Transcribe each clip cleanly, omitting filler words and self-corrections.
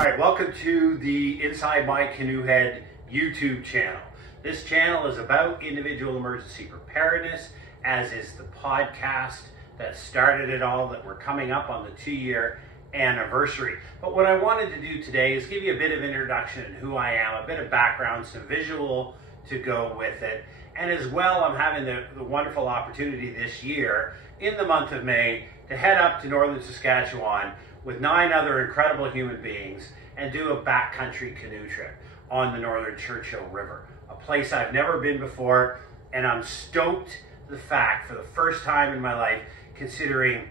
All right, welcome to the Inside My Canoe Head YouTube channel. This channel is about individual emergency preparedness, as is the podcast that started it all, that we're coming up on the 2-year anniversary. But what I wanted to do today is give you a bit of introduction in who I am, a bit of background, some visual to go with it. And as well, I'm having the wonderful opportunity this year, in the month of May, to head up to Northern Saskatchewan with 9 other incredible human beings and do a backcountry canoe trip on the Northern Churchill River, a place I've never been before, and I'm stoked the fact, for the first time in my life, considering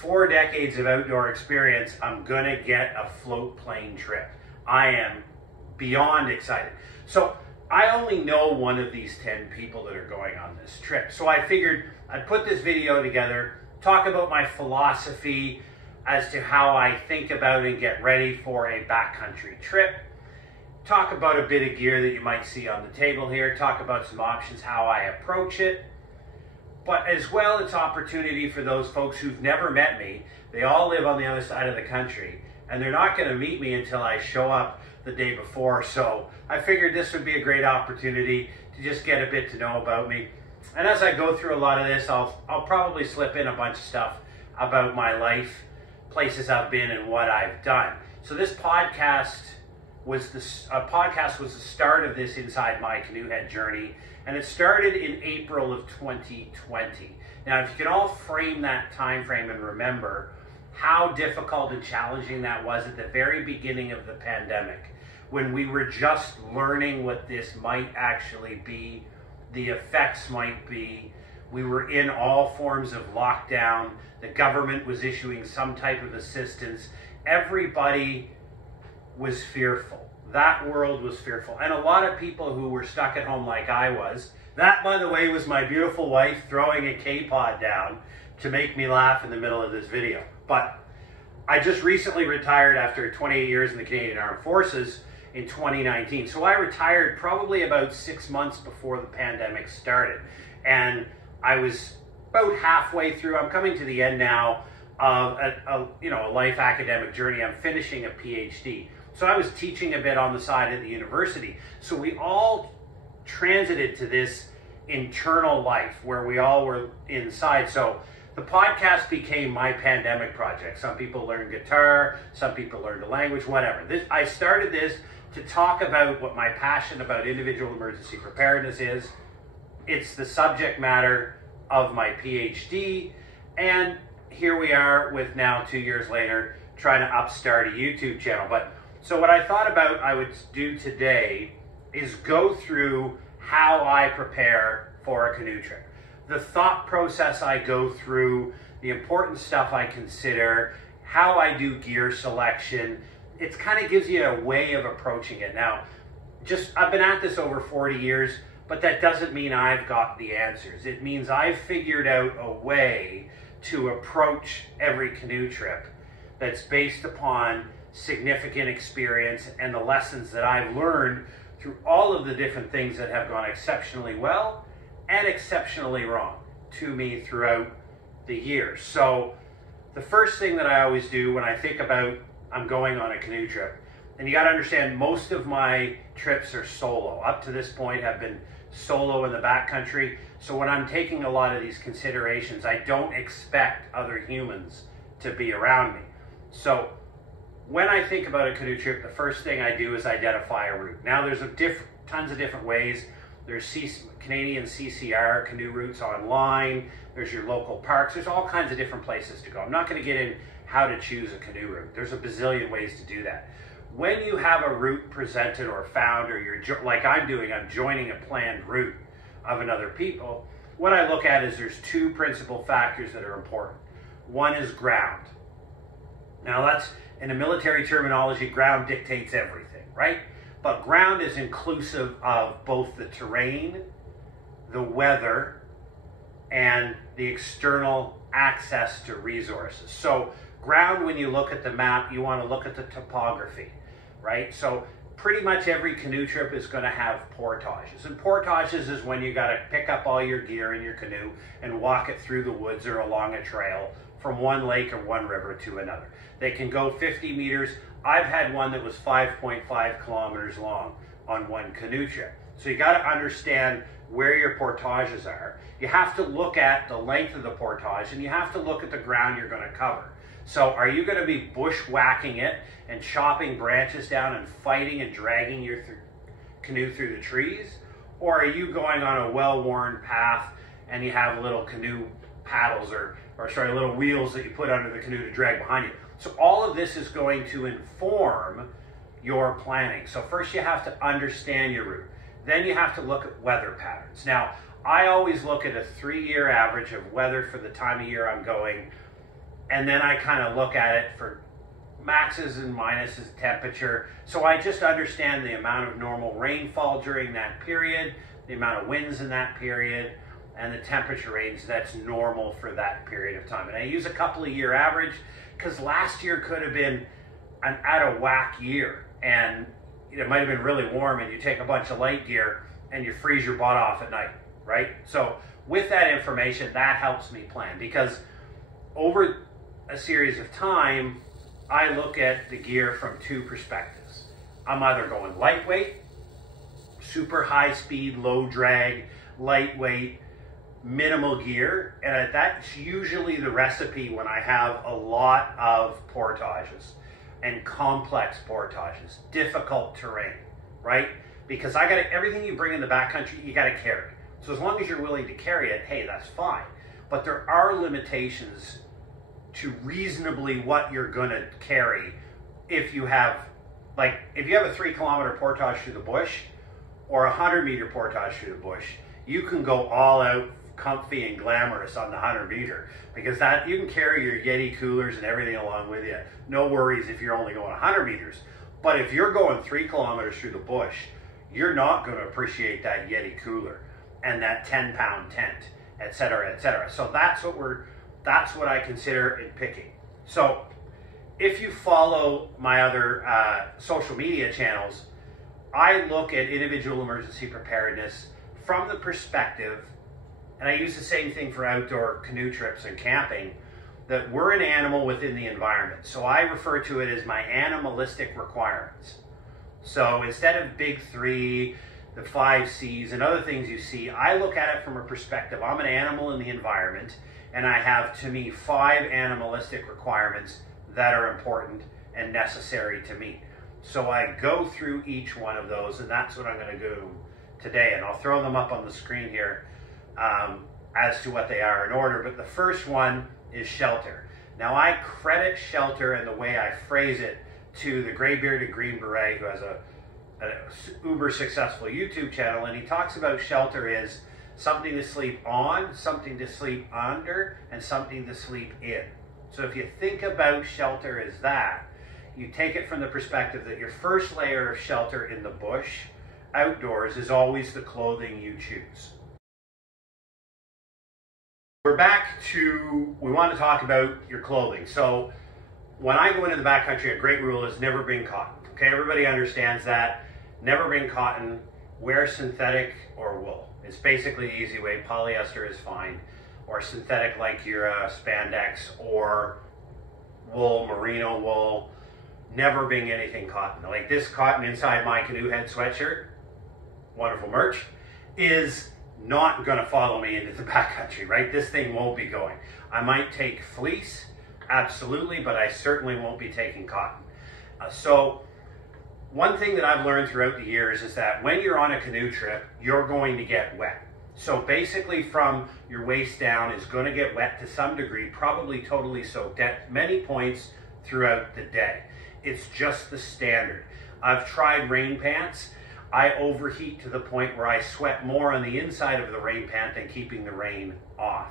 4 decades of outdoor experience, I'm gonna get a float plane trip. I am beyond excited. So I only know one of these 10 people that are going on this trip. So I figured I'd put this video together, talk about my philosophy as to how I think about and get ready for a backcountry trip, talk about a bit of gear that you might see on the table here, talk about some options, how I approach it. But as well, it's opportunity for those folks who've never met me. They all live on the other side of the country, and they're not going to meet me until I show up the day before. So I figured this would be a great opportunity to just get a bit to know about me. And as I go through a lot of this, I'll probably slip in a bunch of stuff about my life, places I've been, and what I've done. So this podcast was the start of this Inside My Canoe Head journey, and it started in April of 2020. Now, if you can all frame that time frame and remember how difficult and challenging that was at the very beginning of the pandemic, when we were just learning what this might actually be, the effects might be. We were in all forms of lockdown. The government was issuing some type of assistance. Everybody was fearful. That world was fearful. And a lot of people who were stuck at home like I was. That, by the way, was my beautiful wife throwing a K-pod down to make me laugh in the middle of this video. But I just recently retired after 28 years in the Canadian Armed Forces in 2019. So I retired probably about 6 months before the pandemic started. And I was about halfway through. I'm coming to the end now of a life academic journey. I'm finishing a PhD. So I was teaching a bit on the side at the university. So we all transited to this internal life where we all were inside. So the podcast became my pandemic project. Some people learned guitar, some people learned a language, whatever. I started this to talk about what my passion about individual emergency preparedness is. It's the subject matter of my PhD, and here we are with now 2 years later trying to upstart a YouTube channel. So what I thought about I would do today is go through how I prepare for a canoe trip. The thought process I go through, the important stuff I consider, how I do gear selection. It kind of gives you a way of approaching it. Now, I've been at this over 40 years, but that doesn't mean I've got the answers. It means I've figured out a way to approach every canoe trip that's based upon significant experience and the lessons that I've learned through all of the different things that have gone exceptionally well and exceptionally wrong to me throughout the years. So the first thing that I always do when I think about I'm going on a canoe trip, and you got to understand, most of my trips are solo. Up to this point have been solo in the backcountry. So when I'm taking a lot of these considerations, I don't expect other humans to be around me. So when I think about a canoe trip, the first thing I do is identify a route. Now there's tons of different ways. There's Canadian CCR canoe routes online. There's your local parks. There's all kinds of different places to go. I'm not going to get in how to choose a canoe route. There's a bazillion ways to do that. When you have a route presented or found, or you're like I'm doing, I'm joining a planned route of another people, what I look at is there's 2 principal factors that are important. One is ground. Now that's, in a military terminology, ground dictates everything, right? But ground is inclusive of both the terrain, the weather, and the external access to resources. So ground, when you look at the map, you want to look at the topography, right? So pretty much every canoe trip is going to have portages. And portages is when you got to pick up all your gear in your canoe and walk it through the woods or along a trail from one lake or one river to another. They can go 50 meters. I've had one that was 5.5 kilometers long on one canoe trip. So you got to understand where your portages are. You have to look at the length of the portage, and you have to look at the ground you're going to cover. So are you going to be bushwhacking it and chopping branches down and fighting and dragging your canoe through the trees? Or are you going on a well-worn path and you have little canoe paddles or sorry, little wheels that you put under the canoe to drag behind you? So all of this is going to inform your planning. So first you have to understand your route. Then you have to look at weather patterns. Now, I always look at a 3-year average of weather for the time of year I'm going, and then I kind of look at it for maxes and minuses, temperature. So I just understand the amount of normal rainfall during that period, the amount of winds in that period, and the temperature range that's normal for that period of time. And I use a couple of year average because last year could have been an out of whack year, and it might have been really warm and you take a bunch of light gear and you freeze your butt off at night, right? So with that information, that helps me plan, because over a series of time, I look at the gear from 2 perspectives. I'm either going lightweight, super high speed, low drag, lightweight, minimal gear, and that's usually the recipe when I have a lot of portages and complex portages, difficult terrain, right? Because I got everything you bring in the backcountry, you got to carry. So as long as you're willing to carry it, hey, that's fine. But there are limitations to reasonably what you're going to carry if you have, like, if you have a 3-kilometer portage through the bush or a 100-meter portage through the bush, you can go all out comfy and glamorous on the 100-meter, because that you can carry your Yeti coolers and everything along with you. No worries if you're only going 100 meters. But if you're going 3 kilometers through the bush, you're not going to appreciate that Yeti cooler and that 10-pound tent, etc., etc. So that's what I consider in picking. So if you follow my other social media channels, I look at individual emergency preparedness from the perspective, and I use the same thing for outdoor canoe trips and camping, that we're an animal within the environment. So I refer to it as my animalistic requirements. So instead of big 3, the 5 C's and other things you see, I look at it from a perspective, I'm an animal in the environment, and I have, to me, 5 animalistic requirements that are important and necessary to meet. So I go through each one of those, and that's what I'm going to do today. And I'll throw them up on the screen here as to what they are in order. But the first one is shelter. Now, I credit shelter and the way I phrase it to the gray-bearded Green Beret, who has a uber successful YouTube channel, and he talks about shelter as something to sleep on, something to sleep under, and something to sleep in. So if you think about shelter as that, you take it from the perspective that your first layer of shelter in the bush, outdoors, is always the clothing you choose. We're back to, we want to talk about your clothing. So when I go into the backcountry, a great rule is never bring cotton. Okay, everybody understands that. Never bring cotton, wear synthetic or wool. It's basically the easy way. Polyester is fine, or synthetic like Eureka, spandex, or wool, merino wool. Never bring anything cotton. Like this cotton inside my Canoe Head sweatshirt, wonderful merch, is not going to follow me into the backcountry, right? This thing won't be going. I might take fleece, absolutely, but I certainly won't be taking cotton. So one thing that I've learned throughout the years is that when you're on a canoe trip, you're going to get wet. So basically from your waist down is going to get wet to some degree, probably totally soaked at many points throughout the day. It's just the standard. I've tried rain pants. I overheat to the point where I sweat more on the inside of the rain pant than keeping the rain off.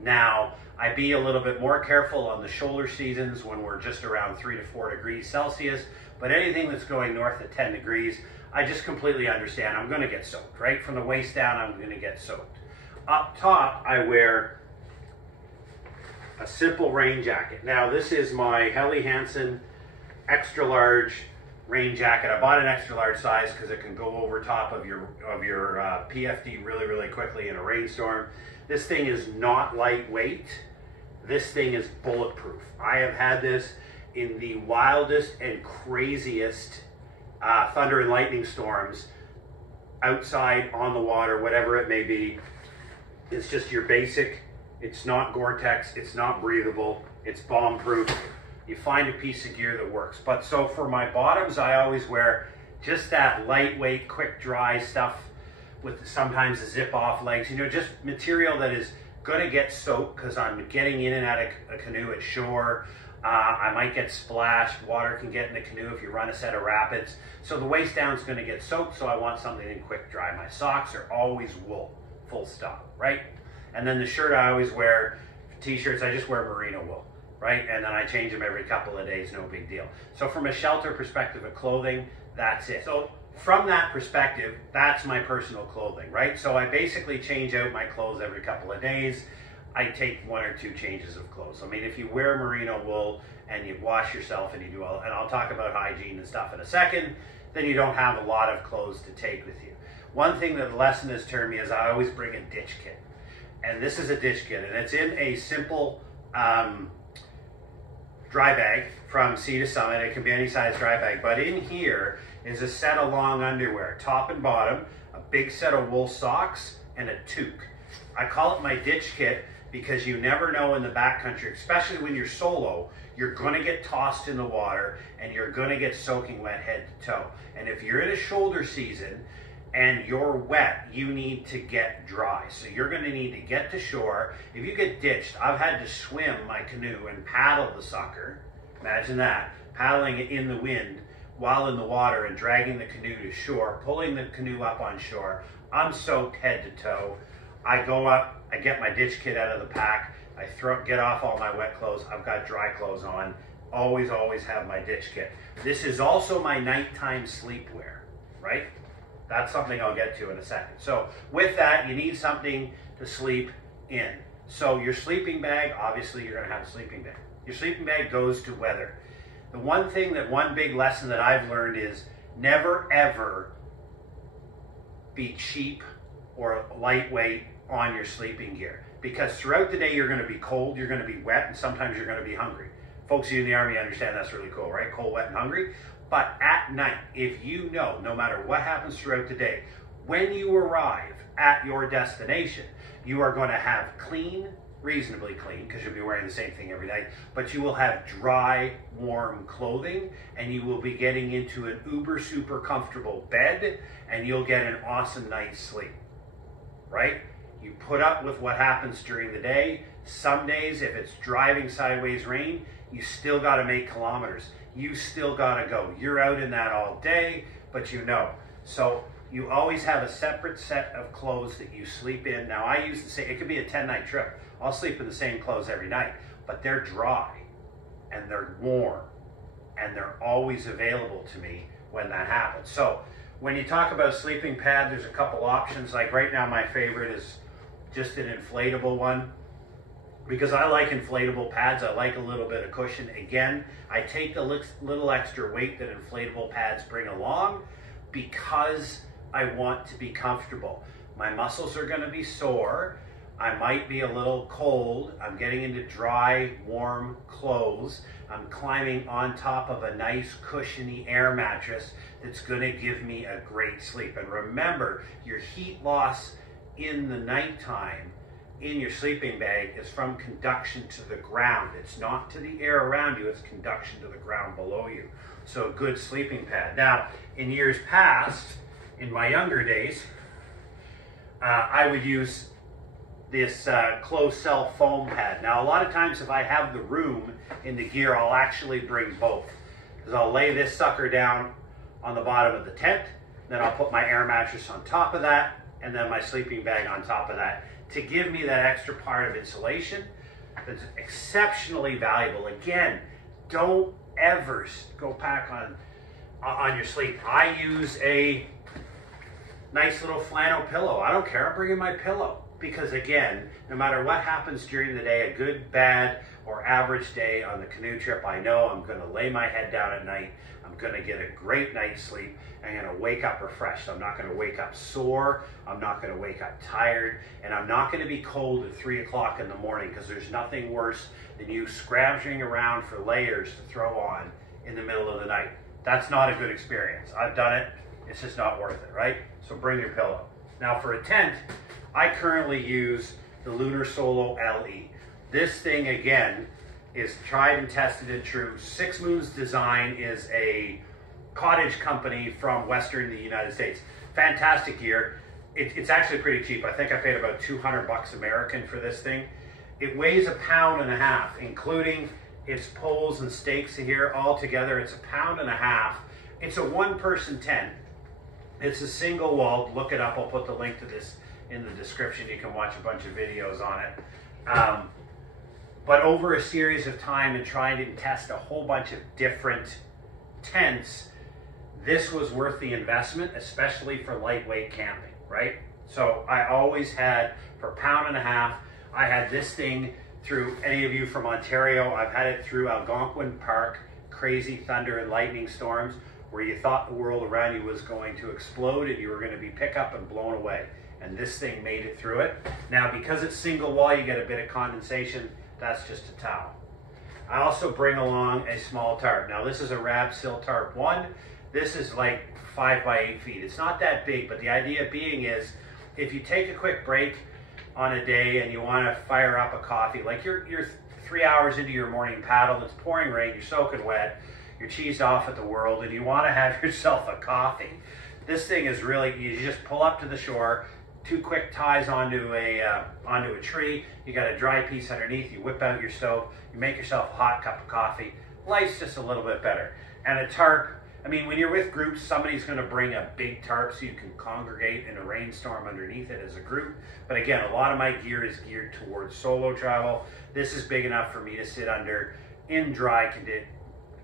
Now, I be a little bit more careful on the shoulder seasons when we're just around 3 to 4 degrees Celsius, but anything that's going north of 10 degrees, I just completely understand I'm going to get soaked, right? From the waist down, I'm going to get soaked. Up top, I wear a simple rain jacket. Now, this is my Helly Hansen extra large rain jacket. I bought an extra large size because it can go over top of your PFD really, really quickly in a rainstorm. This thing is not lightweight. This thing is bulletproof. I have had this in the wildest and craziest thunder and lightning storms, outside, on the water, whatever it may be. It's just your basic, it's not Gore-Tex, it's not breathable, it's bomb-proof. You find a piece of gear that works. But so for my bottoms, I always wear just that lightweight, quick dry stuff with sometimes the zip off legs, you know, just material that is gonna get soaked because I'm getting in and out of a canoe at shore. I might get splashed, water can get in the canoe if you run a set of rapids. So the waist down is gonna get soaked, so I want something in quick dry. My socks are always wool, full stop, right? And then the shirt I always wear, t-shirts, I just wear merino wool, right? And then I change them every couple of days, no big deal. So from a shelter perspective of clothing, that's it. So from that perspective, that's my personal clothing, right? So I basically change out my clothes every couple of days. I take 1 or 2 changes of clothes. I mean, if you wear merino wool and you wash yourself and you do all, and I'll talk about hygiene and stuff in a second, then you don't have a lot of clothes to take with you. One thing that the lesson has turned me is I always bring a ditch kit. And this is a ditch kit, and it's in a simple dry bag from sea to summit. It can be any size dry bag, but in here is a set of long underwear, top and bottom, a big set of wool socks, and a toque. I call it my ditch kit because you never know in the backcountry, especially when you're solo, you're gonna get tossed in the water and you're gonna get soaking wet head to toe. And if you're in a shoulder season and you're wet, you need to get dry. So you're gonna need to get to shore. If you get ditched, I've had to swim my canoe and paddle the sucker. Imagine that, paddling it in the wind while in the water and dragging the canoe to shore, pulling the canoe up on shore. I'm soaked head to toe. I go up, I get my ditch kit out of the pack, I get off all my wet clothes, I've got dry clothes on. Always have my ditch kit. This is also my nighttime sleepwear, right? That's something I'll get to in a second. So with that, you need something to sleep in. So your sleeping bag, obviously you're gonna have a sleeping bag. Your sleeping bag goes to weather. The one big lesson that I've learned is never ever be cheap or lightweight on your sleeping gear. Because throughout the day you're gonna be cold, you're gonna be wet, and sometimes you're gonna be hungry. Folks of you in the Army understand that's really cool, right? Cold, wet, and hungry. But at night, if you know, no matter what happens throughout the day, when you arrive at your destination, you are gonna have clean, reasonably clean, because you'll be wearing the same thing every night, but you will have dry, warm clothing, and you will be getting into an uber super comfortable bed, and you'll get an awesome night's sleep, right? You put up with what happens during the day. Some days, if it's driving sideways rain, you still gotta make kilometers. You still gotta go. You're out in that all day, but you know. So you always have a separate set of clothes that you sleep in. Now I used to say, it could be a 10-night trip. I'll sleep in the same clothes every night, but they're dry and they're warm and they're always available to me when that happens. So when you talk about sleeping pad, there's a couple options. Like right now, my favorite is just an inflatable one, because I like inflatable pads. I like a little bit of cushion. Again, I take the little extra weight that inflatable pads bring along because I want to be comfortable. My muscles are gonna be sore. I might be a little cold. I'm getting into dry, warm clothes. I'm climbing on top of a nice cushiony air mattress that's gonna give me a great sleep. And remember, your heat loss in the nighttime in your sleeping bag is from conduction to the ground. It's not to the air around you, it's conduction to the ground below you. So a good sleeping pad. Now, in years past, in my younger days, I would use this closed cell foam pad. Now, a lot of times if I have the room in the gear, I'll actually bring both. Because I'll lay this sucker down on the bottom of the tent, then I'll put my air mattress on top of that, and then my sleeping bag on top of that, to give me that extra part of insulation that's exceptionally valuable. Again, don't ever go pack on your sleep. I use a nice little flannel pillow. I don't care, I'm bringing my pillow. Because again, no matter what happens during the day, a good, bad, or average day on the canoe trip, I know I'm going to lay my head down at night. I'm going to get a great night's sleep. I'm going to wake up refreshed. I'm not going to wake up sore. I'm not going to wake up tired. And I'm not going to be cold at 3 o'clock in the morning, because there's nothing worse than you scrounging around for layers to throw on in the middle of the night. That's not a good experience. I've done it. It's just not worth it, right? So bring your pillow. Now for a tent, I currently use the Lunar Solo LE. This thing, again, is tried and tested and true. Six Moons Design is a cottage company from Western United States. Fantastic gear. It's actually pretty cheap. I think I paid about 200 bucks American for this thing. It weighs 1.5 pounds, including its poles and stakes here. All together, it's 1.5 pounds. It's a one-person tent. It's a single walled. Look it up. I'll put the link to this in the description. You can watch a bunch of videos on it. But over a series of time and trying to test a whole bunch of different tents, this was worth the investment, especially for lightweight camping, right? So I always had, for 1.5 pounds, I had this thing through, any of you from Ontario, I've had it through Algonquin Park, crazy thunder and lightning storms, where you thought the world around you was going to explode and you were going to be picked up and blown away. And this thing made it through it. Now, because it's single wall, you get a bit of condensation. That's just a towel. I also bring along a small tarp. Now, this is a Rabsil Tarp 1. This is like 5 by 8 feet. It's not that big, but the idea being is, if you take a quick break on a day and you want to fire up a coffee, like you're 3 hours into your morning paddle, it's pouring rain, you're soaking wet, you're cheesed off at the world, and you want to have yourself a coffee. This thing is really, you just pull up to the shore, 2 quick ties onto a tree, you got a dry piece underneath, you whip out your stove, you make yourself a hot cup of coffee. Life's just a little bit better. And a tarp, I mean, when you're with groups, somebody's going to bring a big tarp so you can congregate in a rainstorm underneath it as a group. But again, a lot of my gear is geared towards solo travel. This is big enough for me to sit under in dry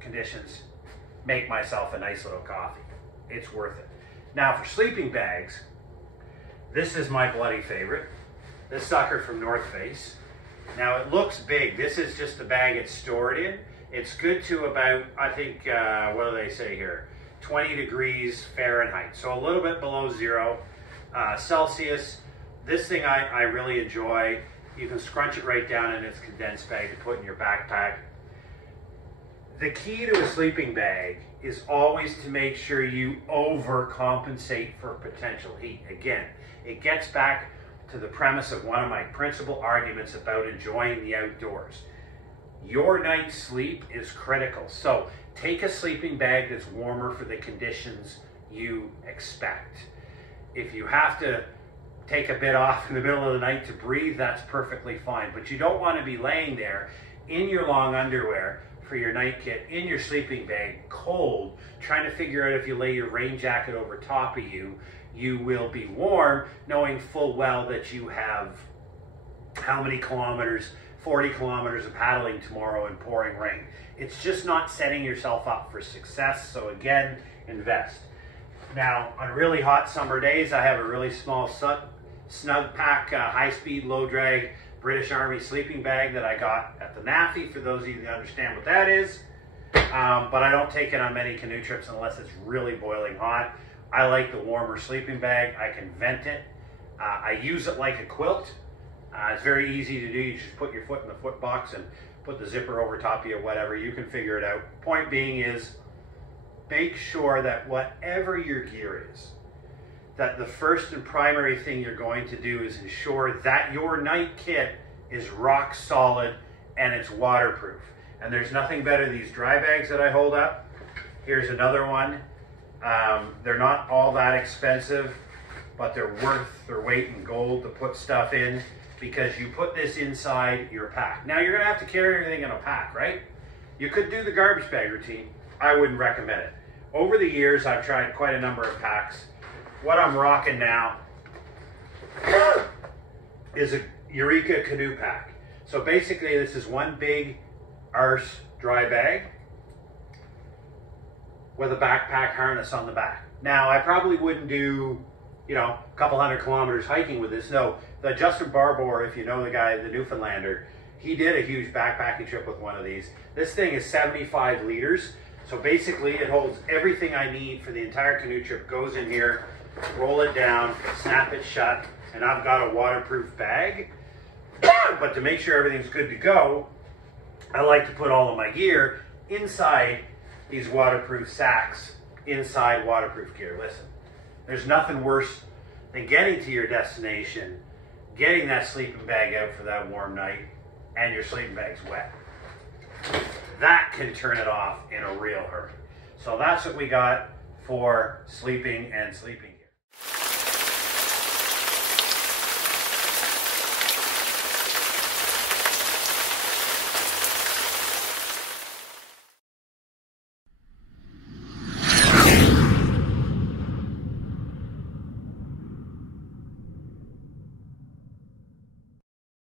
conditions, make myself a nice little coffee. It's worth it. Now for sleeping bags, this is my bloody favorite. This sucker from North Face. Now it looks big. This is just the bag it's stored in. It's good to about, I think, what do they say here? 20 degrees Fahrenheit. So a little bit below 0 Celsius. This thing I really enjoy. You can scrunch it right down in its condensed bag to put in your backpack. The key to a sleeping bag is always to make sure you overcompensate for potential heat. Again, it gets back to the premise of one of my principal arguments about enjoying the outdoors. Your night's sleep is critical. So take a sleeping bag that's warmer for the conditions you expect. If you have to take a bit off in the middle of the night to breathe, that's perfectly fine. But you don't want to be laying there in your long underwear for your night kit, in your sleeping bag, cold, trying to figure out if you lay your rain jacket over top of you, you will be warm, knowing full well that you have how many kilometers, 40 kilometers of paddling tomorrow in pouring rain. It's just not setting yourself up for success. So again, invest. Now, on really hot summer days, I have a really small snug pack, high-speed, low-drag British Army sleeping bag that I got at the NAFI, for those of you that understand what that is. But I don't take it on many canoe trips unless it's really boiling hot. I like the warmer sleeping bag. I can vent it. I use it like a quilt. It's very easy to do. You just put your foot in the foot box and put the zipper over top of you, whatever. You can figure it out. Point being is, make sure that whatever your gear is, that the first and primary thing you're going to do is ensure that your night kit is rock solid and it's waterproof. And there's nothing better, these dry bags that I hold up. Here's another one. They're not all that expensive, but they're worth their weight in gold to put stuff in, because you put this inside your pack. Now you're gonna have to carry everything in a pack, right? You could do the garbage bag routine. I wouldn't recommend it. Over the years, I've tried quite a number of packs. What I'm rocking now is a Eureka canoe pack. So basically, this is one big arse dry bag with a backpack harness on the back. Now, I probably wouldn't do, you know, a couple hundred kilometers hiking with this. No, the Justin Barbour, if you know the guy, the Newfoundlander, He did a huge backpacking trip with one of these. This thing is 75 liters. So basically it holds everything I need for the entire canoe trip. Goes in here, roll it down, snap it shut, and I've got a waterproof bag. But to make sure everything's good to go, I like to put all of my gear inside these waterproof sacks, inside waterproof gear. Listen, there's nothing worse than getting to your destination, getting that sleeping bag out for that warm night, and your sleeping bag's wet. That can turn it off in a real hurry. So that's what we got for sleeping and sleeping gear.